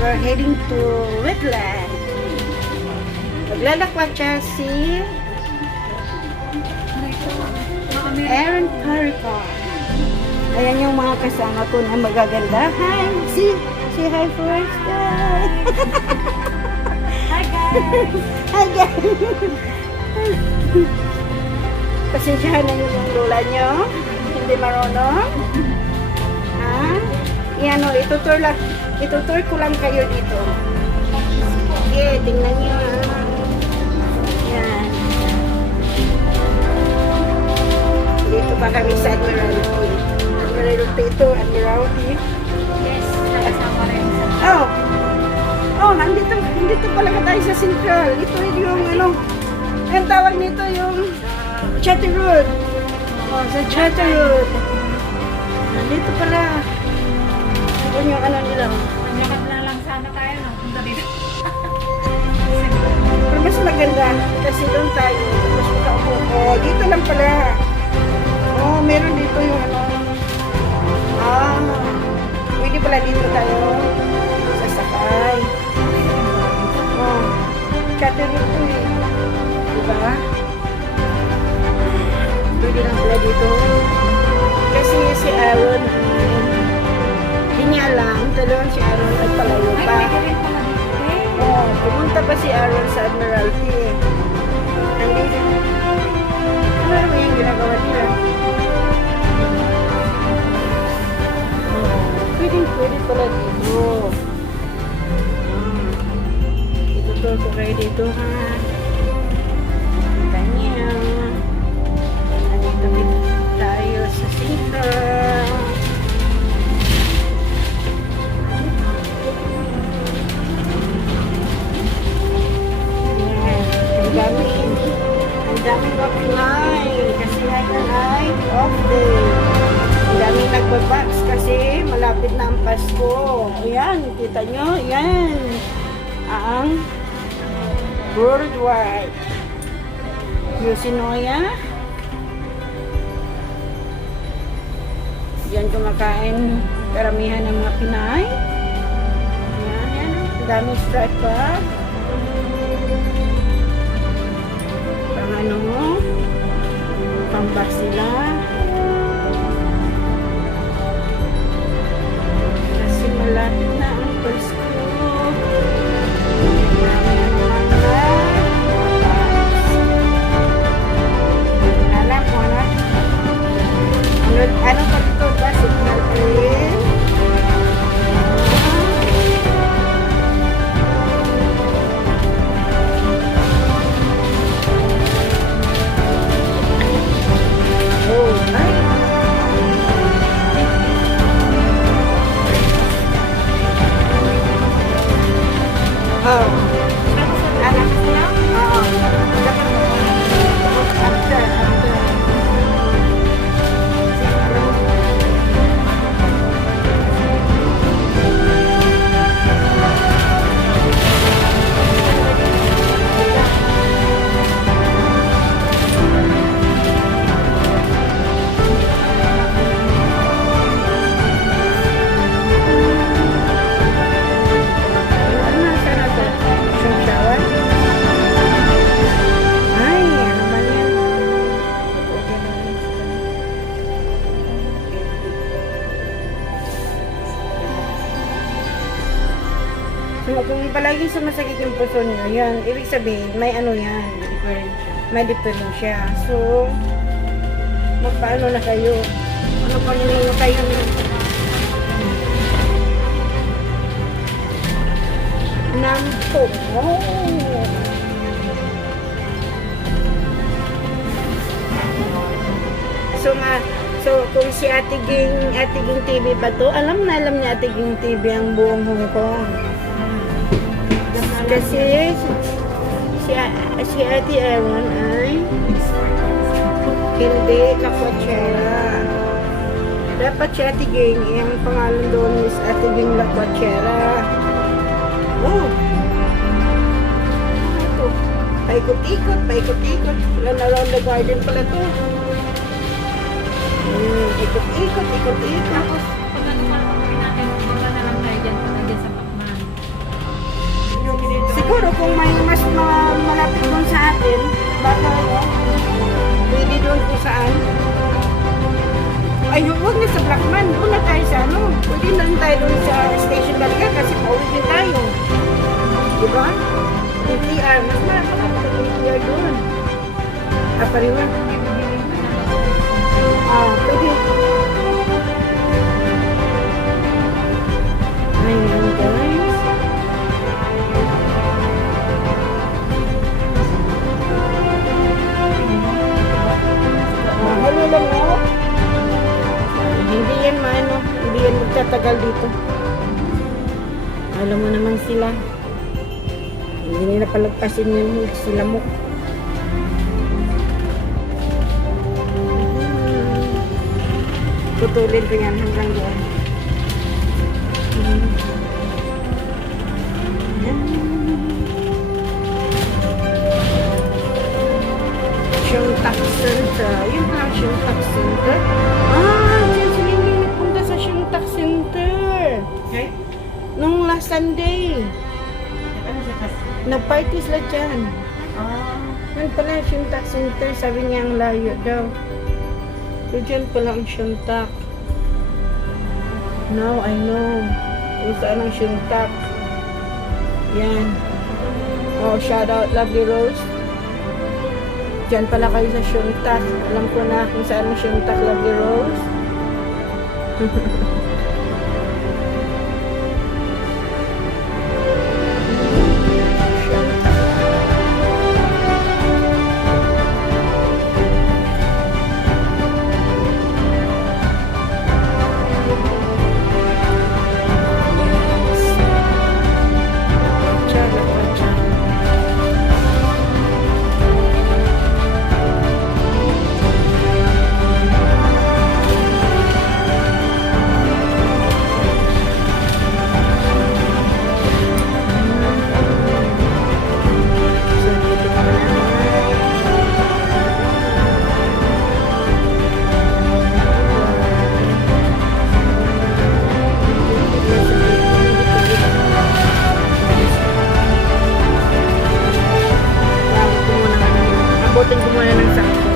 We're heading to Wetland. Maglalakwat siya si Aaron Paripa. Ayan yung mga kasama ko na magaganda. Hi! Si hi first. Hi guys! Hi guys! Pasensyahan na yung lola nyo. Hindi marunong. Ha? Yan o, itutur ko lang kayo dito. Sige, tingnan nyo ha. Yan. Dito pa kami sa Admiralty. Admiralty ito, Admiralty. Yes, nakasama rin sa... Nandito pala tayo sa Central. Ito yung ang tawag nito yung Chatter Road. Oh, sa Chatter Road. Nandito pala. Ito yung nila. Lakad na lang sana tayo, no? Punta dito. Pero mas maganda kasi doon tayo. Mas makaupo. Oh, dito lang pala. Oh, meron dito yung pwede pala dito tayo sasakay. Oh, Chatter Road to eh. Diba? Pwede lang pala dito. Kasi si Aaron, hindi niya alam. Talagang si Aaron ay palayo Ay, pa. pwede rin pala dito eh. Oh, pumunta pa si Aaron sa Admiralty. Nandito. Ano mo yung ginagawa nila? Pwede pala dito. Ituturo ko kayo dito ha. Kita niya. Nandito tayo sa Central. Ang daming apply kasi ay off day. Ang daming nagbabox kasi malapit na ang Pasko. Ayan, kita nyo, ayan. Ang worldwide. Yoshinoya. Diyan kumakain karamihan ng mga Pinay. Ayan, ayan. Ang daming stripe pa. Pambak sila kasi malapit na ang Pasko. Alam mo na ano pa dito ba? Signal green. Kung palagi sumasakit yung puso nyo, yan, ibig sabihin, may yan, may diferensya. So, magpaano na kayo? Ano pa nyo kayo ng tungo? So kung si Ate Ging TV ba to, alam niya Ate Ging TV ang buong Hong Kong. Kasi si Ate Aaron ay hindi Lakwachera. Dapat si Ate Ging, yung pangalan doon is Ate Ging Lakwachera. Oh! Ito. Paikot-ikot. Wala na around the garden pala to. Ikot-ikot. Tapos, pag ano pa natin, baba na lang tayo dyan, pag nandiyan sa Pacman. Siguro kung may mas malapit doon sa atin, baka pwede doon kung saan. Ay, huwag na sa Blackman. Doon na tayo sa ano. Pwede na rin tayo doon sa Station Baliga kasi pauwi din tayo. Diba? PTR. Mas malapit sa PTR doon. Pariwa. Pwede. Ayan, guys. Halo lang, no? Hindi yan maano. Hindi yan magtatagal dito. Alam mo naman sila. Hindi nila palagpasin yung sila mo. Putulin ko yan hanggang doon. Shuntak Center. Yun na, Shuntak Center. Diyan sila yung nagpunta sa Shuntak Center. Okay? Nung last Sunday. Nag-party sila dyan. Yan pala, Shuntak Center. Sabi niya ang layo daw. So, dyan pala ang Shuntak. Now, I know. Kung saan ang Shuntak. Yan. Oh, shout out, Lovely Rose. Dyan pala kayo sa Shuntak. Alam ko na kung saan ang Shuntak, Lovely Rose. Abutin ko muna ng sakto.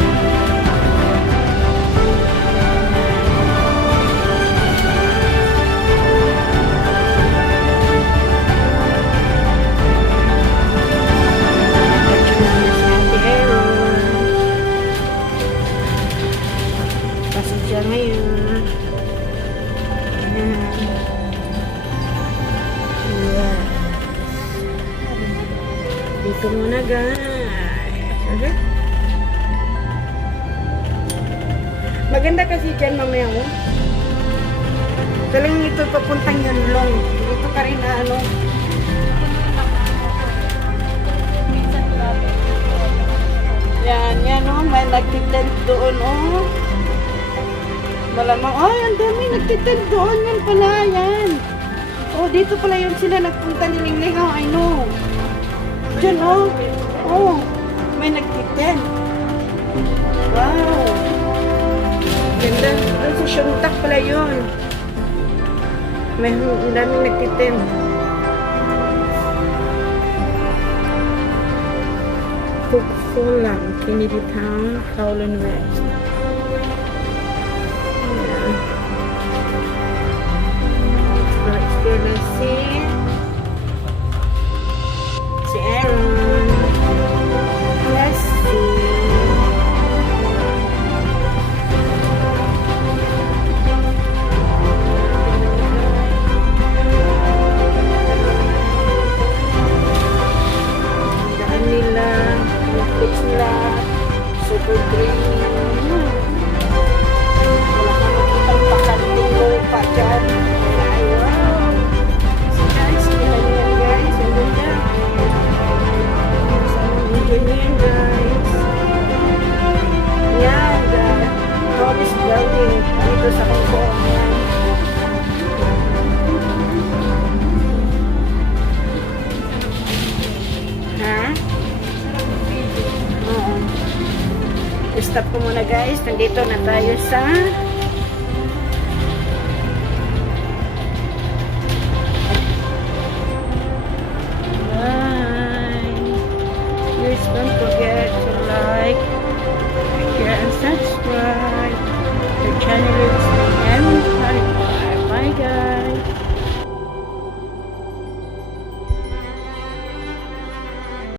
Pasensya ngayon. Yes. Dito muna, guys. Okay? Maganda kasi dyan mamaya mo. Talagang ito papuntang Yunlong. Dito ka rin na ano. Yan o. May nagtitent doon o. Malamang, ay ang dami nagtitent doon. Yan pala, yan. Oh, dito pala yun sila nagpunta ni Lingling. Oh, I know. Dyan o. Oh, may nagtitent. Wow. Ganda. Doon sa Shuntak pala yun. May daming nagtitim. Cook-Fulang, Kennedy Town, Kowloon West. Yeah. Let's go, let's see. Si Aaron. Let's see. Super green. Wala ka makitang pakanting lupa dyan. Ay, wow. So guys, tingnan nyo yan guys. Ang ganda. Sana video nyo yan guys. Yan, the tallest building dito sa Hong Kong. Yan. Ha? Oo. Stop ko muna guys. Nandito na tayo sa Please don't forget to like, share, and subscribe. The channel is